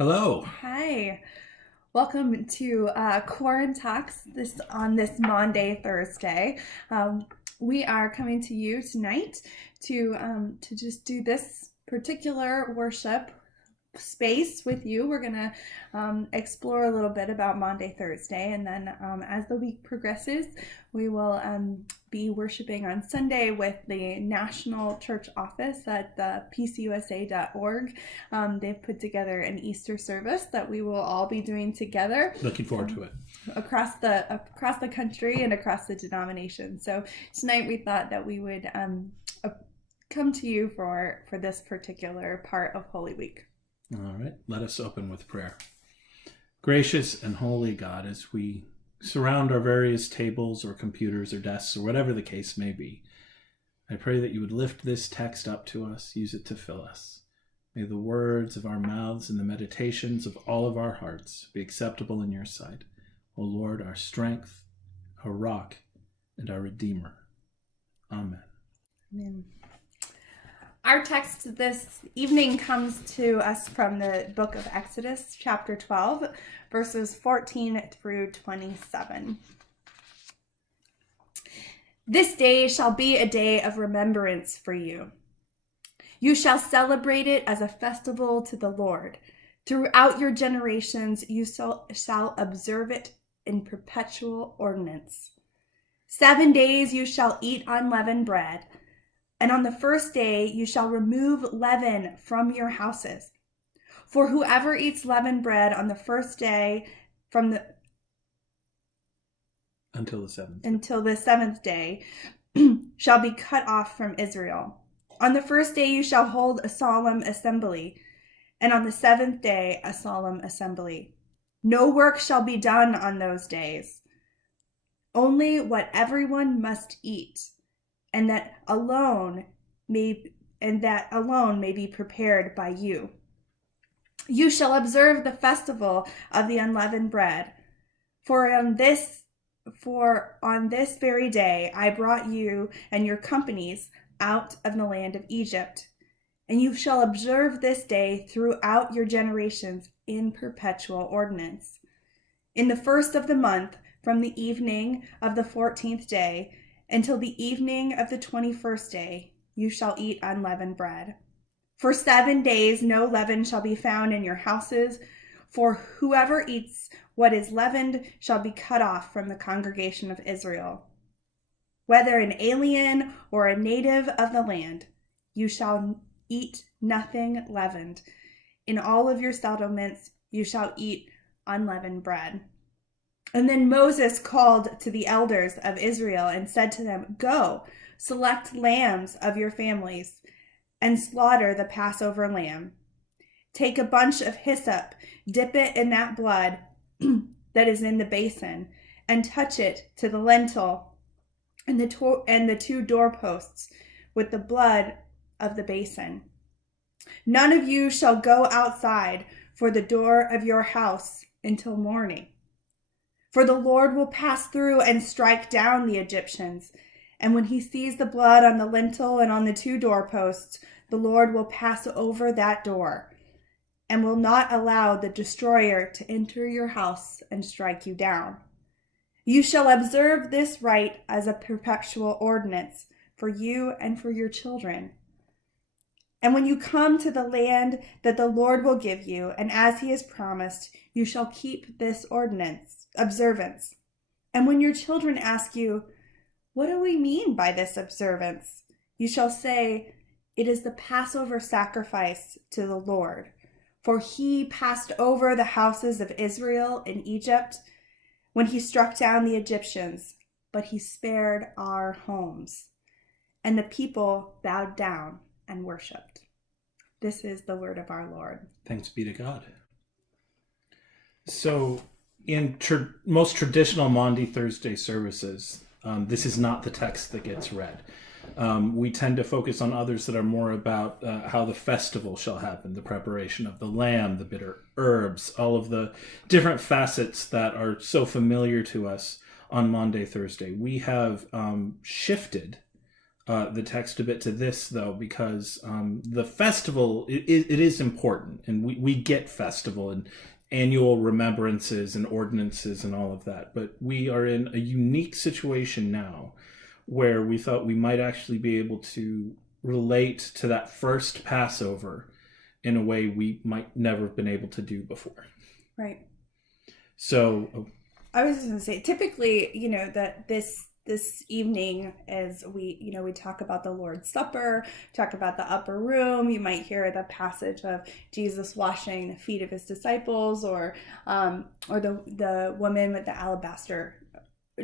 Hello. Hi, welcome to Quarren Talks on this Maundy Thursday. Um, we are coming to you tonight to just do this particular worship space with you. We're gonna explore a little bit about Maundy Thursday, and then as the week progresses, we will be worshiping on Sunday with the National Church Office at the pcusa.org. They've put together an Easter service that we will all be doing together. Looking forward to it. Across the country and across the denomination. So tonight we thought that we would come to you for this particular part of Holy Week. All right, let us open with prayer. Gracious and holy God, as we surround our various tables or computers or desks or whatever the case may be, I pray that you would lift this text up to us, use it to fill us. May the words of our mouths and the meditations of all of our hearts be acceptable in your sight. O Lord, our strength, our rock, and our Redeemer. Amen. Amen. Our text this evening comes to us from the book of Exodus, chapter 12, verses 14 through 27. This day shall be a day of remembrance for you. You shall celebrate it as a festival to the Lord. Throughout your generations, you shall observe it in perpetual ordinance. 7 days you shall eat unleavened bread. And on the first day you shall remove leaven from your houses. For whoever eats leavened bread on the first day Until the seventh day shall be cut off from Israel. On the first day you shall hold a solemn assembly, and on the seventh day a solemn assembly. No work shall be done on those days, only what everyone must eat. And that alone may be prepared by you. You shall observe the festival of the unleavened bread. For on this very day I brought you and your companies out of the land of Egypt. And you shall observe this day throughout your generations in perpetual ordinance. In the first of the month, from the evening of the 14th day, until the evening of the 21st day, you shall eat unleavened bread. For 7 days no leaven shall be found in your houses, for whoever eats what is leavened shall be cut off from the congregation of Israel. Whether an alien or a native of the land, you shall eat nothing leavened. In all of your settlements you shall eat unleavened bread. And then Moses called to the elders of Israel and said to them, Go, select lambs of your families and slaughter the Passover lamb. Take a bunch of hyssop, dip it in that blood that is in the basin, and touch it to the lintel and the two doorposts with the blood of the basin. None of you shall go outside for the door of your house until morning. For the Lord will pass through and strike down the Egyptians. And when he sees the blood on the lintel and on the two doorposts, the Lord will pass over that door and will not allow the destroyer to enter your house and strike you down. You shall observe this rite as a perpetual ordinance for you and for your children. And when you come to the land that the Lord will give you, and as he has promised, you shall keep this observance. And when your children ask you, What do we mean by this observance? You shall say, It is the Passover sacrifice to the Lord. For he passed over the houses of Israel in Egypt when he struck down the Egyptians, but he spared our homes. And the people bowed down and worshipped. This is the word of our Lord. Thanks be to God. So in most traditional Maundy Thursday services, this is not the text that gets read. We tend to focus on others that are more about how the festival shall happen, the preparation of the lamb, the bitter herbs, all of the different facets that are so familiar to us on Maundy Thursday. We have shifted the text a bit to this, though, because the festival, it is important, and we get festival and annual remembrances and ordinances and all of that, but we are in a unique situation now where we thought we might actually be able to relate to that first Passover in a way we might never have been able to do before. Right. So I was just going to say, typically, that this evening, as we talk about the Lord's Supper, talk about the upper room, you might hear the passage of Jesus washing the feet of his disciples, or the woman with the alabaster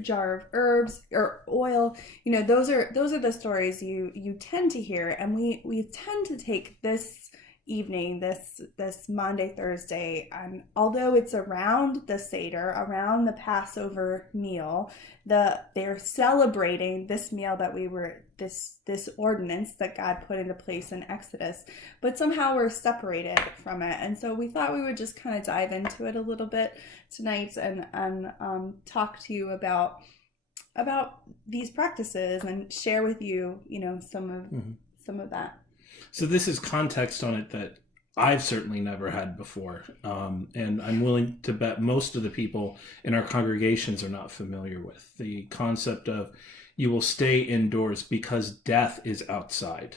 jar of herbs or oil. Those are the stories you tend to hear, and we tend to take this evening, this Maundy Thursday, although it's around the Seder, around the Passover meal, they're celebrating this meal that this ordinance that God put into place in Exodus, but somehow we're separated from it. And so we thought we would just kind of dive into it a little bit tonight and talk to you about these practices and share with you, some of that. So this is context on it that I've certainly never had before. And I'm willing to bet most of the people in our congregations are not familiar with the concept of you will stay indoors because death is outside.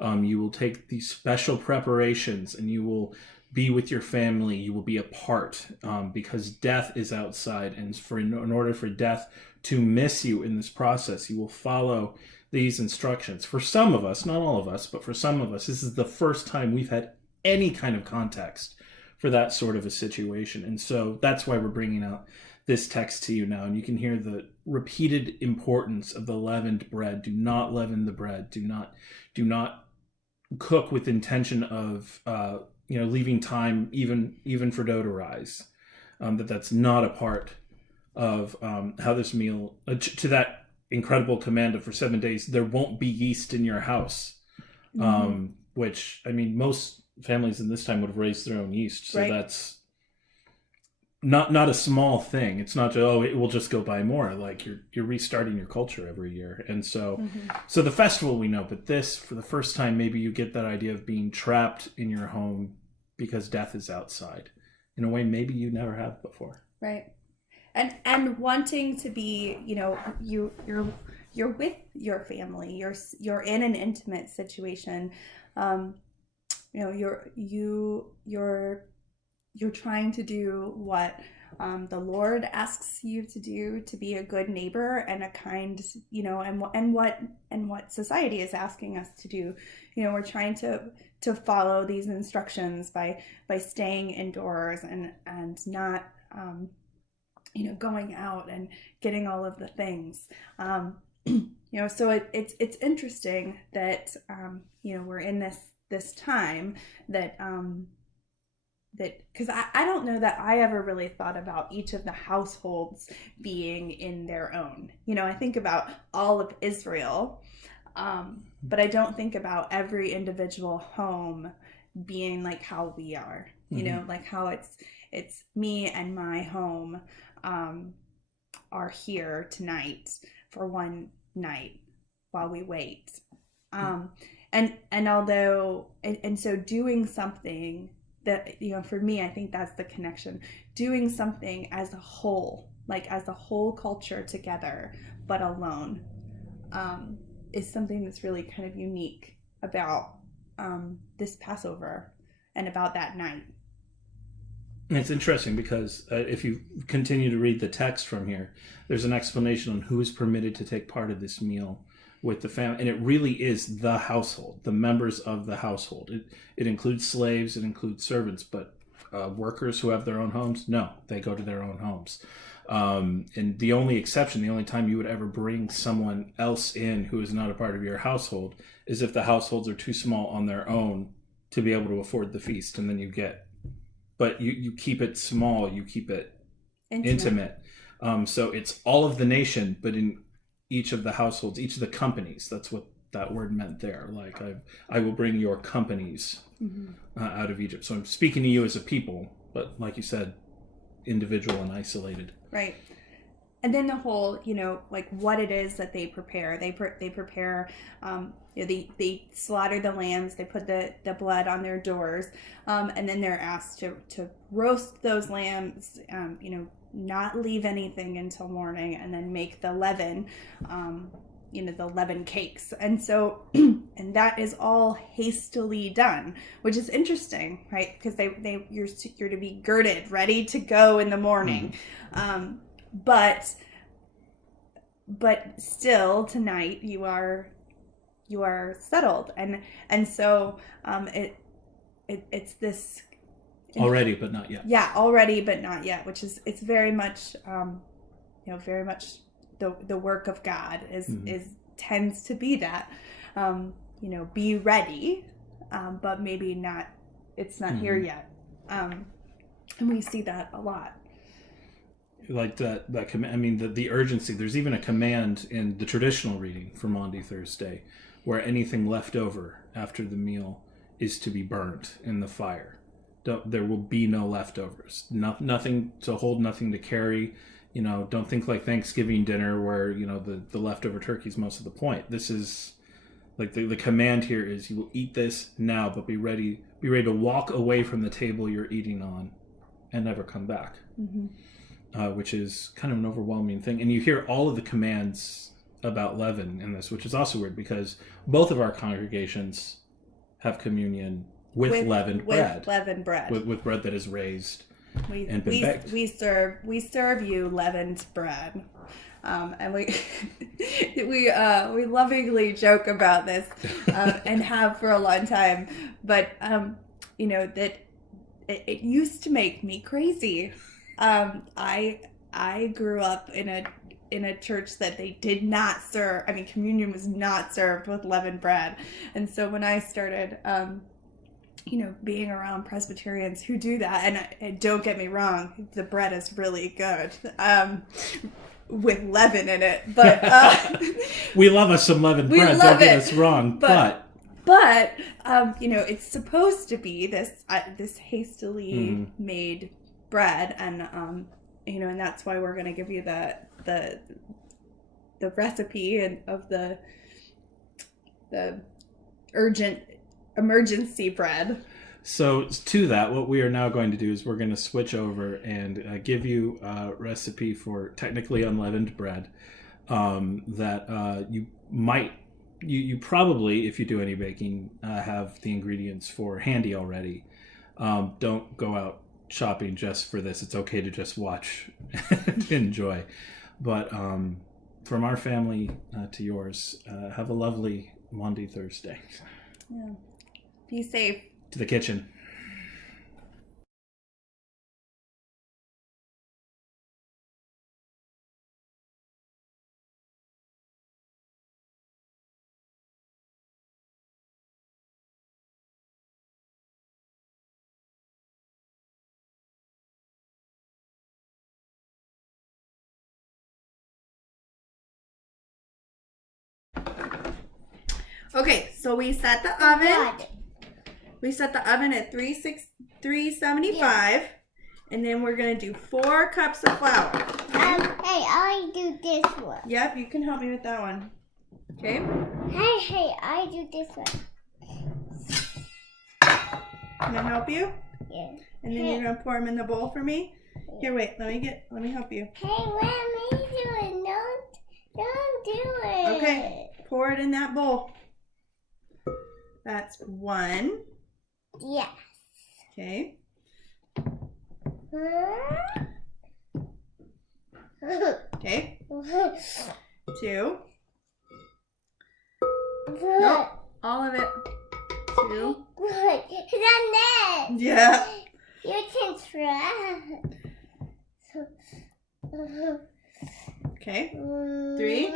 You will take these special preparations and you will be with your family. You will be apart because death is outside. And in order for death to miss you in this process, you will follow these instructions. For some of us, not all of us, but for some of us, this is the first time we've had any kind of context for that sort of a situation. And so that's why we're bringing out this text to you now. And you can hear the repeated importance of the leavened bread. Do not leaven the bread. Do not cook with intention of leaving time even for dough to rise. That's not a part of how this meal to that incredible command of for 7 days there won't be yeast in your house, which most families in this time would have raised their own yeast, so right. That's not a small thing. It's not just, it will just go by more, like you're restarting your culture every year. And so so the festival we know, but this, for the first time, maybe you get that idea of being trapped in your home because death is outside in a way maybe you never have before, right? And wanting to be, you're with your family. You're in an intimate situation. You're trying to do what the Lord asks you to do, to be a good neighbor and a kind, and what society is asking us to do. We're trying to follow these instructions by staying indoors and not going out and getting all of the things. So it's interesting that we're in this time that because I don't know that I ever really thought about each of the households being in their own. I think about all of Israel, but I don't think about every individual home being like how we are. Like how it's me and my home are here tonight for one night while we wait. And although, and so doing something that, for me, I think that's the connection. Doing something as a whole, like as a whole culture together, but alone, is something that's really kind of unique about this Passover and about that night. It's interesting because if you continue to read the text from here, there's an explanation on who is permitted to take part of this meal with the family. And it really is the household, the members of the household. It includes slaves, it includes servants, but workers who have their own homes, no, they go to their own homes. And the only exception, the only time you would ever bring someone else in who is not a part of your household is if the households are too small on their own to be able to afford the feast. And then but you keep it small, you keep it intimate. So it's all of the nation, but in each of the households, each of the companies, that's what that word meant there. Like, I will bring your companies out of Egypt. So I'm speaking to you as a people, but like you said, individual and isolated. Right. then the whole, like what it is that they prepare. They prepare, they slaughter the lambs. They put the blood on their doors, and then they're asked to roast those lambs. Not leave anything until morning, and then make the leaven. The leaven cakes. And so, and that is all hastily done, which is interesting, right? Because you're to be girded, ready to go in the morning. But still tonight you are settled. And so, it's this already, but not yet. Yeah, already, but not yet, which is, it's very much, very much the work of God is tends to be that, be ready, but maybe not, it's not here yet. And we see that a lot. Like that command, I mean, the urgency. There's even a command in the traditional reading for Maundy Thursday where anything left over after the meal is to be burnt in the fire. There will be no leftovers. Nothing to hold, nothing to carry. Don't think like Thanksgiving dinner where, the leftover turkey is most of the point. This is like the command here is you will eat this now, but be ready to walk away from the table you're eating on and never come back. Which is kind of an overwhelming thing. And you hear all of the commands about leaven in this, which is also weird because both of our congregations have communion with leavened bread. With leavened bread. With bread that is raised and been baked. We serve you leavened bread. And we lovingly joke about this and have for a long time. But, that it used to make me crazy. I grew up in a church that they did not serve. I mean, communion was not served with leavened bread. And so when I started, being around Presbyterians who do that, and don't get me wrong, the bread is really good, with leaven in it. But we love us some leavened bread. Don't get us wrong, but it's supposed to be this hastily made bread, and and that's why we're going to give you the recipe of the urgent emergency bread. So to that, what we are now going to do is we're going to switch over and give you a recipe for technically unleavened bread that you probably, if you do any baking, have the ingredients for handy already. Don't go out shopping just for this. It's okay to just watch and enjoy. But from our family to yours, have a lovely Maundy Thursday. Yeah. Be safe. To the kitchen. Okay, so we set the oven. We set the oven at 375, yeah. And then we're gonna do 4 cups of flour. Hey, I do this one. Yep, you can help me with that one. Okay. Hey, I do this one. Can I help you? Yeah. And then you're gonna pour them in the bowl for me. Yeah. Here, wait. Let me help you. Hey, let me do it. Don't do it. Okay. Pour it in that bowl. That's 1. Yes. Okay. Okay. 2. Nope. All of it. 2. Good. It's on that. Yeah. You can try. Okay. 3.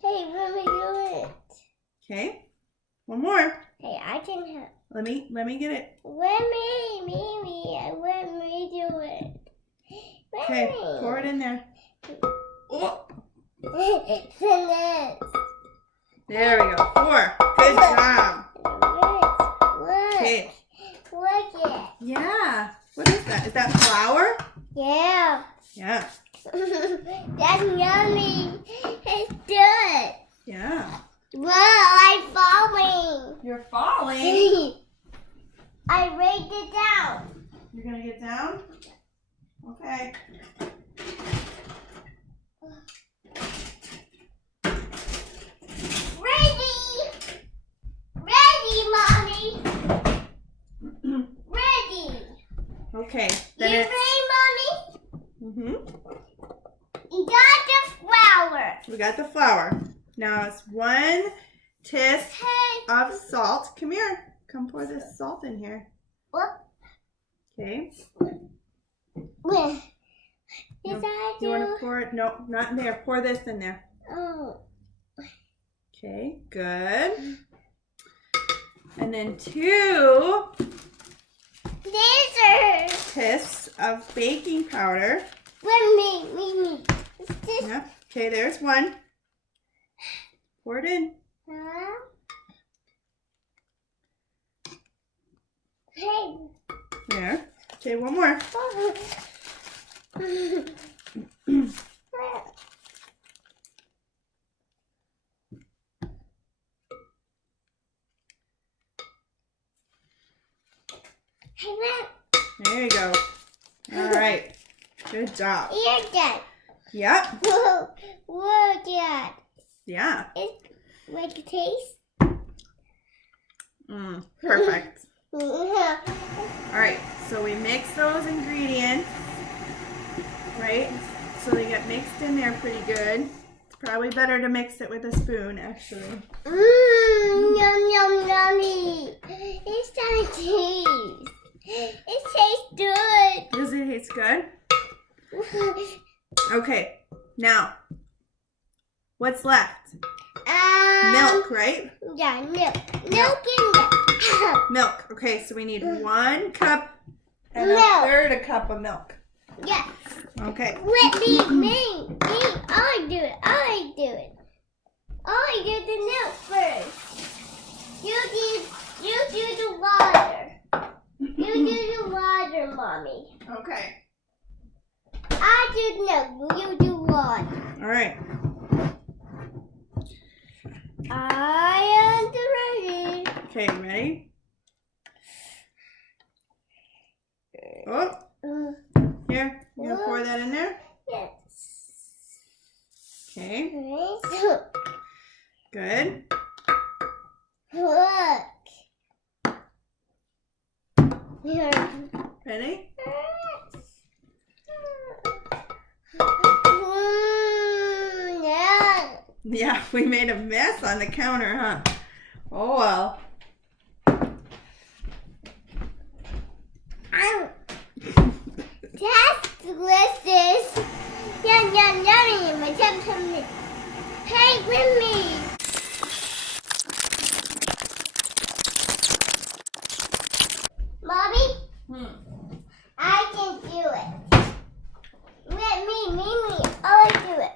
Hey, let me do it. Okay. 1 more. Hey, I can help. Let me get it. Let me do it. Okay, pour it in there. Oh. There we go. 4. Good job. Okay. Look it. Yeah. What is that? Is that flour? Yeah. Yeah. That's yummy. It's good. Yeah. Whoa, I'm falling. You're falling. I raised it down. You're going to get down? Okay. Ready. Ready, Mommy. Ready. Okay. You Then ready, it's... Mommy? Mm-hmm. You got the flour. We got the flour. Now it's 1 teaspoon Hey. of salt. Come here. Come pour this salt in here. What? Okay. Where? Is You that want to pour it? No, not in there. Pour this in there. Oh. Okay, good. And then 2 These teaspoons of baking powder. are me. Is this? Yep. Okay, there's 1. Pour it in. Huh? Hey. There. Okay, 1 more. Hey, Mom. There you go. All right. Good job. You're dead. Yep. Whoa, Dad. Yeah. It's like a taste. Perfect. All right. So we mix those ingredients, right? So they get mixed in there pretty good. It's probably better to mix it with a spoon, actually. Yum, yum, yummy. It's that taste. It tastes good. Does it taste good? Okay. Now, what's left? Milk, right? Yeah, milk. Milk in there. Milk. Okay, so we need 1 cup and Milk. 1/3 cup of milk. Yes. Okay. Wait, me. I do it. I do the milk first. You do the water. You do the water, Mommy. Okay. I do milk. You do water. All right. I am ready. Okay, ready? Oh, here. You gonna pour that in there? Yes. Okay. Right. Good. Look. Here. Ready? Yeah. Yeah, we made a mess on the counter, huh? Oh well. That's delicious. Yum, yum, yummy. My tum. Hey, with me. Mommy, I can do it. With me. I do it.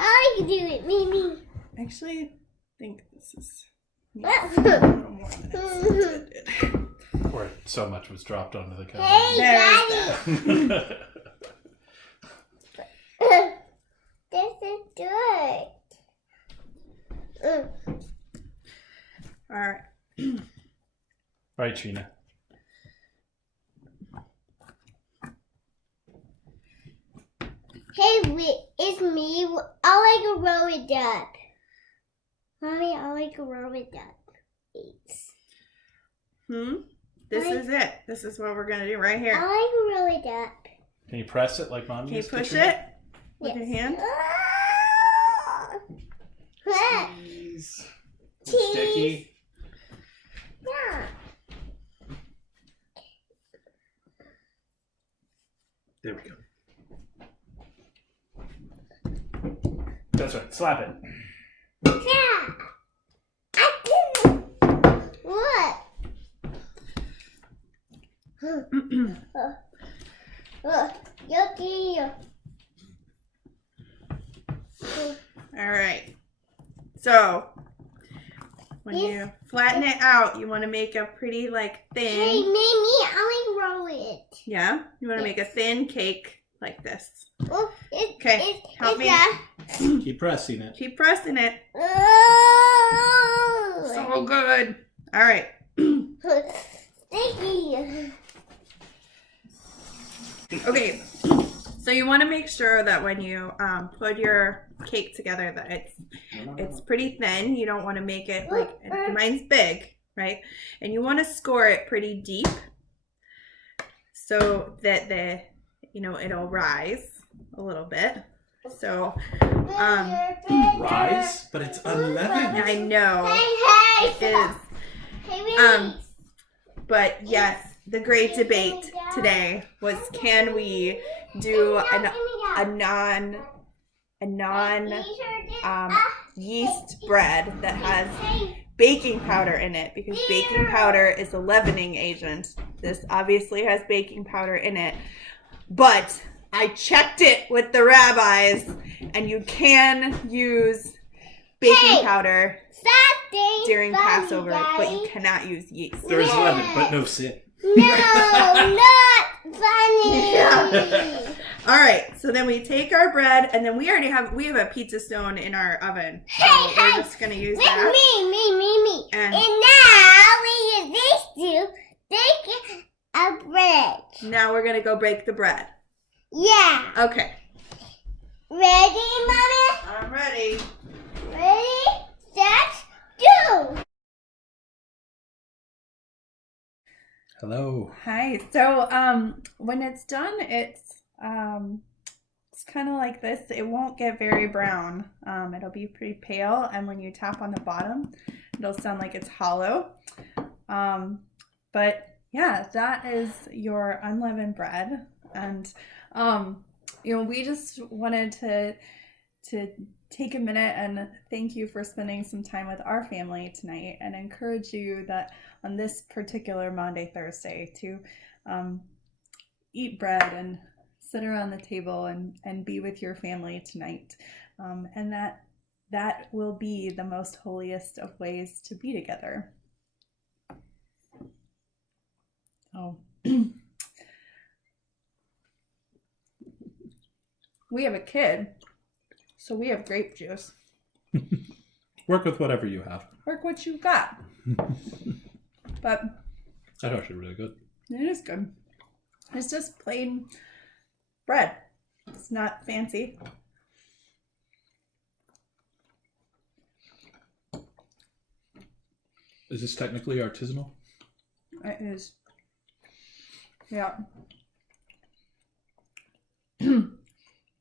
I can do it, Mimi. Actually, I think this is a little more than it did. Or so much was dropped onto the counter. Hey, There's Daddy. This is good. All right. Right, Sheena. Hey, it's me. I like to roll it up. Mommy, I like to roll it up. Thanks. This is it. This is what we're gonna do right here. I like to roll it up. Can you press it like Mom Can you used to? push Sheena? it with your hand? Jeez. Cheese. Sticky. Yeah. There we go. That's right. Slap it. Yeah. I did it. What? Yucky. All right. So when you flatten it out, you want to make a pretty like thin. Hey, Mimi, I roll it. Yeah, you want to make a thin cake like this. Oh, Okay, help me. Keep pressing it. Keep pressing it. Oh. So good. All right. Sticky. Okay. So you want to make sure that when you put your cake together that it's pretty thin. You don't want to make it like mine's big, right? And you want to score it pretty deep so that it'll rise a little bit. So Rise, but it's unleavened. I know Hey, it is. Hey, But yes, the great debate today was, can we do a non yeast bread that has baking powder in it, because baking powder is a leavening agent. This obviously has baking powder in it, but I checked it with the rabbis, and you can use baking powder during Passover, but you cannot use yeast. There is leaven, but no sin. No, not funny. Yeah. All right, so then we take our bread, and then we have a pizza stone in our oven. So we're just gonna use that. Me. And And now we use these two bake a bread. now we're gonna go bake the bread. Yeah. Okay. Ready, Mommy? I'm ready. Ready, set, go. Hello. Hi. So when it's done, it's kind of like this. It won't get very brown. It'll be pretty pale, and when you tap on the bottom, it'll sound like it's hollow. But yeah, that is your unleavened bread, and we just wanted to take a minute and thank you for spending some time with our family tonight, and encourage you that on this particular Maundy Thursday to eat bread and sit around the table and be with your family tonight, and that will be the most holiest of ways to be together. Oh. We have a kid, so we have grape juice. Work with whatever you have. Work what you got. But That's actually really good. it is good. It's just plain bread. It's not fancy. Is this technically artisanal? It is. Yeah.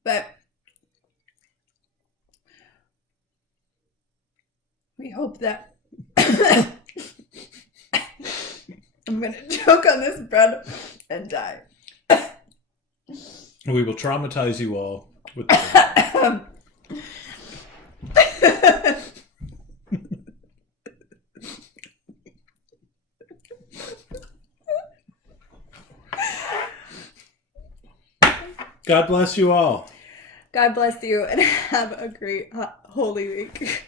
But we hope that I'm going to choke on this bread and die. We will traumatize you all with the God bless you all. God bless you, and have a great holy week.